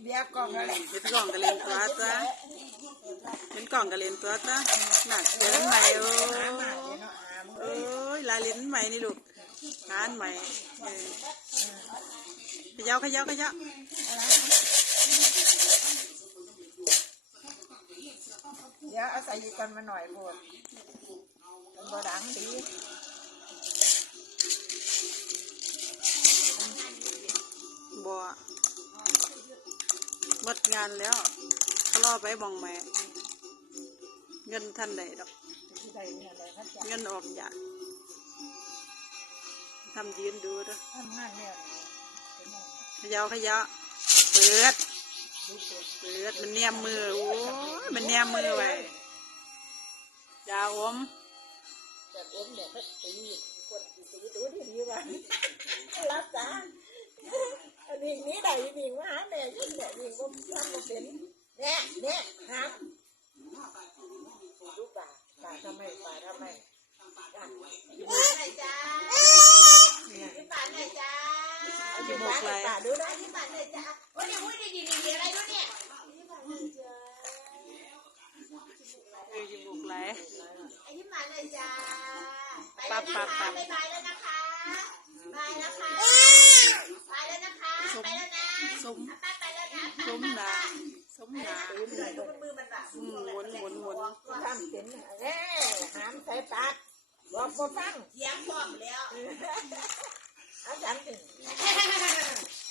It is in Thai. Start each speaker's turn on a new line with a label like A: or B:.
A: บียร์กล่องอะไร
B: เห็นกล่องกระเลนตัวจ้ะเห็นกล่องกระเลนตัวจ้ะหนักเดี๋ยวใหม่โอ้ยลายลิ้นใหม่นี่ลูกร้านใหม่ขย่าขย่าขย่า
A: เดี๋ยวเอาใส่ยีกันมาหน่อยพวกมันบ่ดังดี
B: บัวหมดงานแล้วเขาล่อไปบองแม่เงินท่านใดดอกเงินออกอยากทำยืนดูด้วยขย่าขย่าเปิดมันเนียมมือโอ้ยมันเนียมมือไว้ยาอม
A: จะอมเนี่ยก็ตีคนตีดูดีว่ะรับจ้าอันนี้ได้ดีว่าหาแม่ยิ่งเนี่ยยิ่งก็ทำมาเป็นเนี่ยหาดูป่าทำไมป่าทำไมอะไรจ้าที่ป่าไหนจ้าที่ป่าไหนป่าดูนะที่ป่าไหนจ้าโอ้ยเนี่ยดีอะไรด้วยเนี่ยที่ป่าไหนจ้า
B: จมูกไหล
A: ไอ้ที่ป่าไหนจ้าไปแล้วนะคะบ๊ายบายแล้วนะคะบายนะคะไปแล้วนะคะไปแล้วนะ
B: ส้ม
A: ไปแล้วนะ
B: ส้มหนาส้มหนา
A: มือมันแบบ
B: หมุน
A: ทำเป็นหามใส่ปากบอกบ่ฟังเสียงพร้อมแล้วอาจารย์